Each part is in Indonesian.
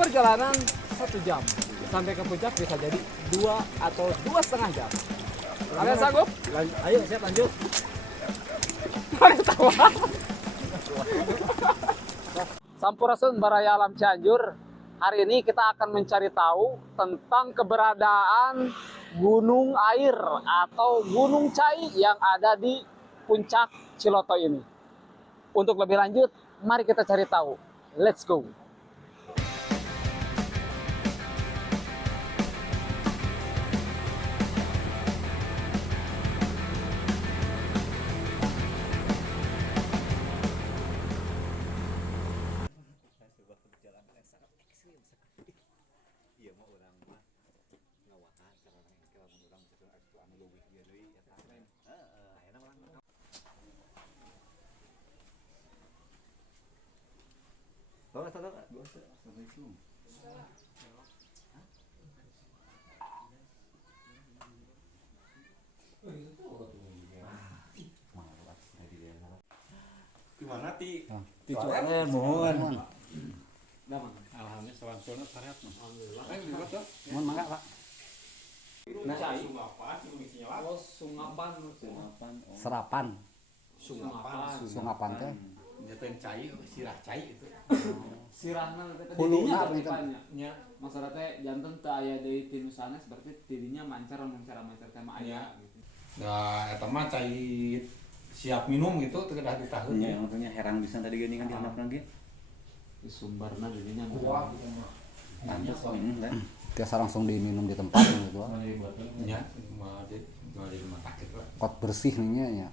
perjalanan 1 jam. Sampai ke puncak bisa jadi 2 atau 2,5 jam. Kalian sanggup? Ayo, siap lanjut. Mari tawa. Sampurasun Baraya Alam Cianjur. Hari ini kita akan mencari tahu tentang keberadaan gunung air atau gunung cai yang ada di puncak Ciloto ini. Untuk lebih lanjut, mari kita cari tahu. Let's go. Assalamualaikum. Gimana ti? Ti cuaca mohon. Alhamdulillah sawan-sawan sarehat mah. Alhamdulillah. Mohon mangga, Pak. Cai. Sungapan, Oh, sungapan. Serapan. Sungapan. Teh. nyetain cai, sirah cai itu. Sirahna teh Huluna didinya begitu. nya. Masalah teh janten teu aya deui ti nu sanes berarti tidinya mancar teh mah aya gitu. Nah, eta mah cai siap minum gitu teu kedah ditaheun. Ya, maksudnya herang bisa tadi geuning kan di handapna ge. Di sumberna didinya Kuah Pantes kan. Tiasa langsung diminum di tempat gitu. nya mah di rumah sakit lah. Kot bersih nya ya.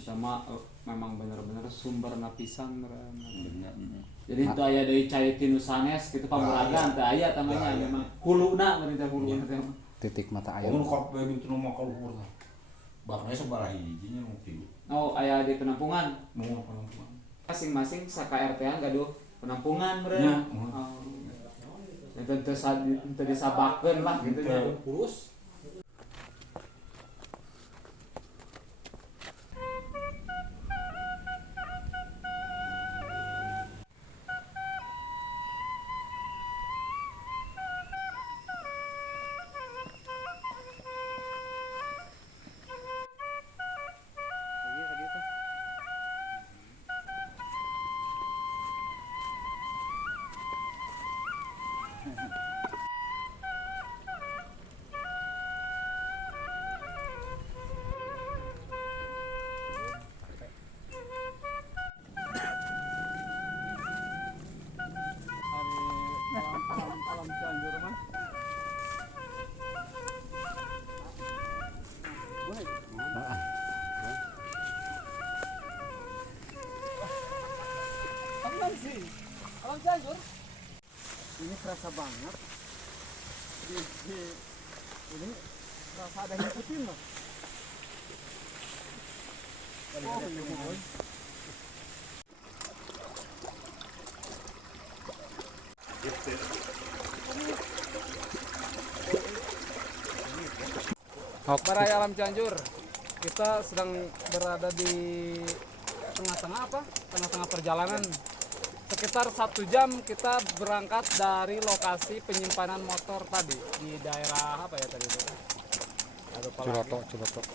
kita mah memang bener-bener sumberna pisan bener. Bener. Jadi teu aya deui cai ti nu sanes kitu pamuragan teu aya tamanya memang huluna bari teh huluna teh. Titik mata air. Mun kop bae bintu mah ka luhur tah. Bakna sabaraha hijinya nu tilu. Oh aya di penampungan. Mau penampungan. Masing-masing sa-KRT-an gaduh penampungan beureun. Nya. Oh. Eta teu disabakeun lah gitu nya. Kurus. Alam Cianjur mah. Alam sih. Alam Cianjur. Ini kerasa banget. Ini kerasa ada ngikutin loh. Oh, iya, boy. Baraya Alam Cianjur, kita sedang berada di tengah-tengah apa? Tengah-tengah perjalanan. Sekitar 1 jam kita berangkat dari lokasi penyimpanan motor tadi di daerah apa ya tadi itu?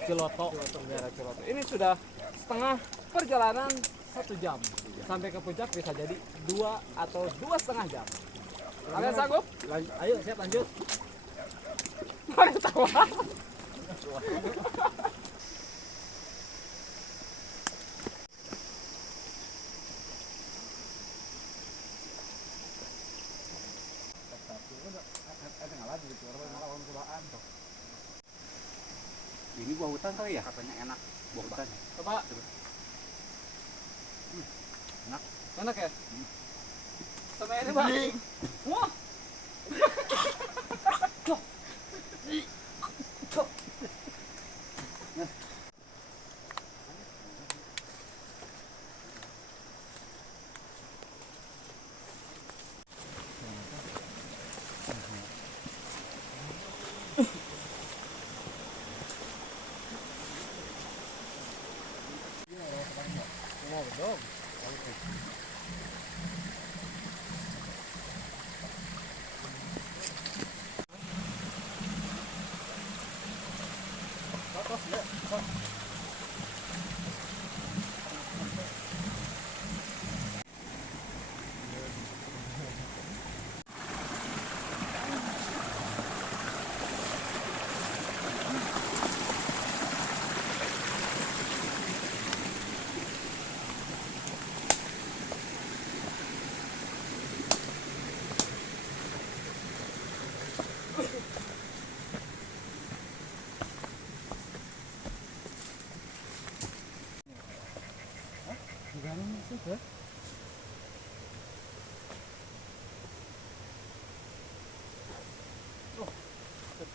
Ciloto, daerah Ciloto. Ini sudah setengah perjalanan 1 jam. Sampai ke puncak bisa jadi 2 atau 2,5 jam. Kalian sanggup? Ayo, siap lanjut. Mari tawa. Ini buah hutan kali ya? Katanya enak buah hutan. Coba. Enak. Enak ya? Sama ini, Bang. Wah.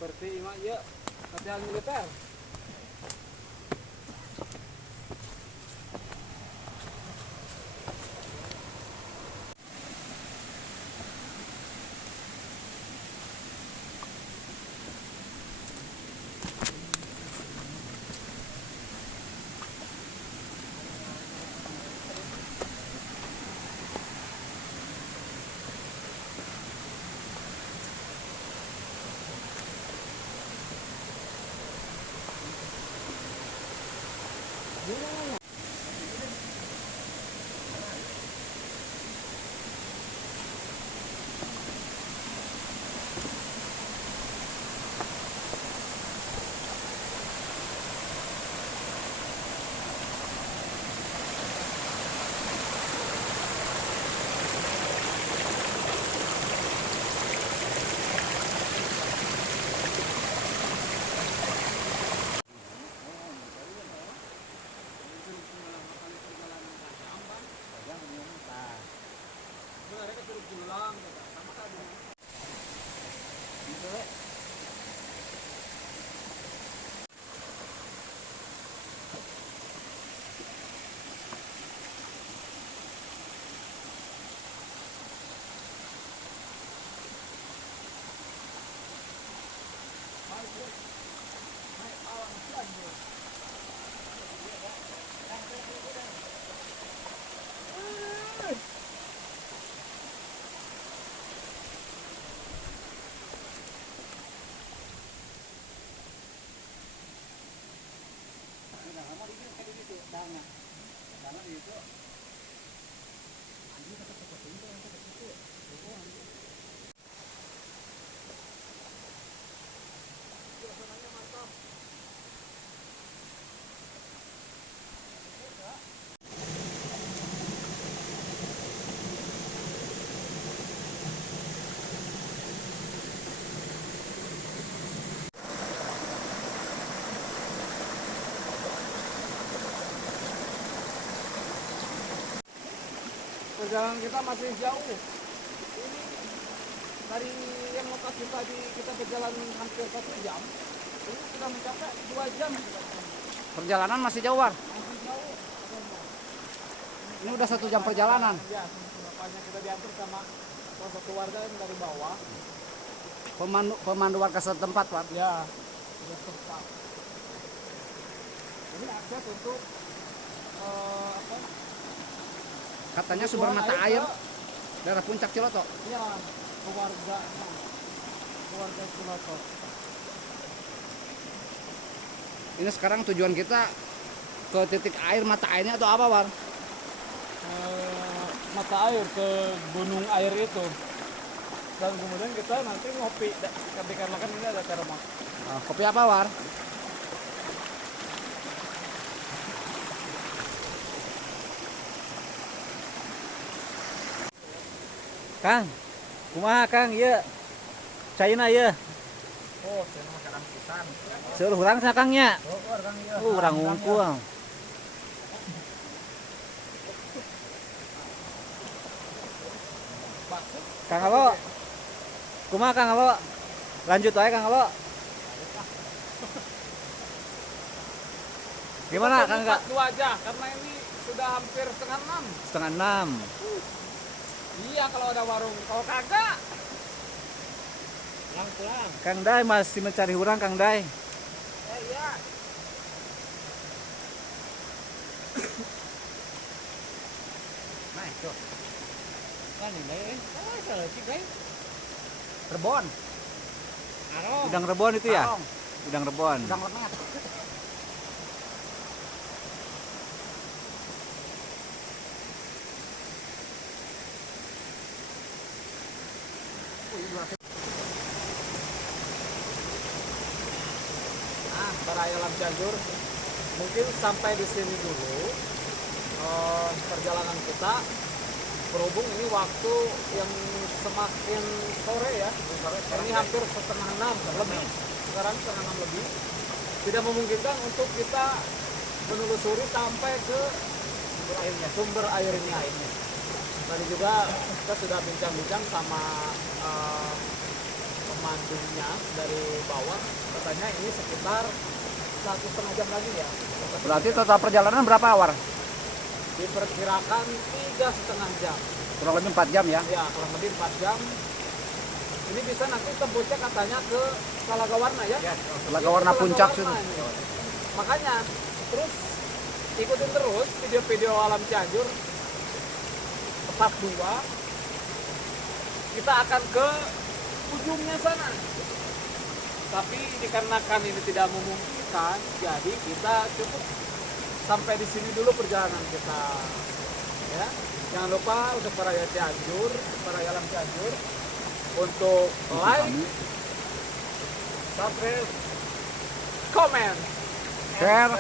seperti ima ya latihan militer. Perjalanan kita masih jauh. Ini dari yang lokasi tadi kita berjalan hampir 1 jam, ini sudah mencapai 2 jam. Perjalanan masih jauh, War. Masih jauh. Ini udah 1 jam perjalanan. Ya, bapaknya kita diantar sama salah satu warga yang dari bawah. Pemandu warga setempat, War. Ya, sudah tepat. Ini akses untuk apa? Katanya sumber mata air daerah puncak Ciloto. Ya, keluarga Ciloto. Ini sekarang tujuan kita ke titik air mata airnya atau apa, War? Mata air ke gunung air itu. Dan kemudian kita nanti ngopi dikarenakan ini ada karena Kopi apa, War? Kang, kumaha Kang ieu? Caina ieu. oh saya makanan pisan. Seueur urang sa Kang nya? Oh orang ieu. Urang ngungkul. Kang Alo. Kumaha Kang Alo? Lanjut wae Kang Alo. Gimana Kang Kak? Dua aja karena ini sudah hampir setengah 6. Setengah 6. Iya kalau ada warung, kalau kagak pulang. Kang Dai masih mencari urang Kang Dai. Iya. Nah, itu. Kan ini. Rebon. Udang rebon itu ya? Sarong. Udang rebon. Udang lemet. Baraya Alam Cianjur mungkin sampai di sini dulu perjalanan kita, berhubung ini waktu yang semakin sore ya, ini hampir setengah 6 lebih, sekarang setengah 6 lebih, tidak memungkinkan untuk kita menelusuri sampai ke sumber airnya. Tadi juga kita sudah bincang-bincang sama Kamandungnya dari bawah katanya ini sekitar 1,5 jam lagi ya. Berarti total perjalanan berapa War? Diperkirakan 3,5 jam. Kurang lebih 4 jam ya. Ya, kurang lebih 4 jam. Ini bisa nanti tembusnya katanya ke Talaga Warna ya. Telaga Warna Puncak Warna itu. ini. Makanya terus ikutin terus video-video Alam Cianjur part 2. Kita akan ke ujungnya sana. Tapi dikarenakan ini tidak memungkinkan, jadi kita cukup sampai di sini dulu perjalanan kita. Ya, jangan lupa untuk para Cianjur, para Alam Cianjur, untuk like, subscribe, comment, Share.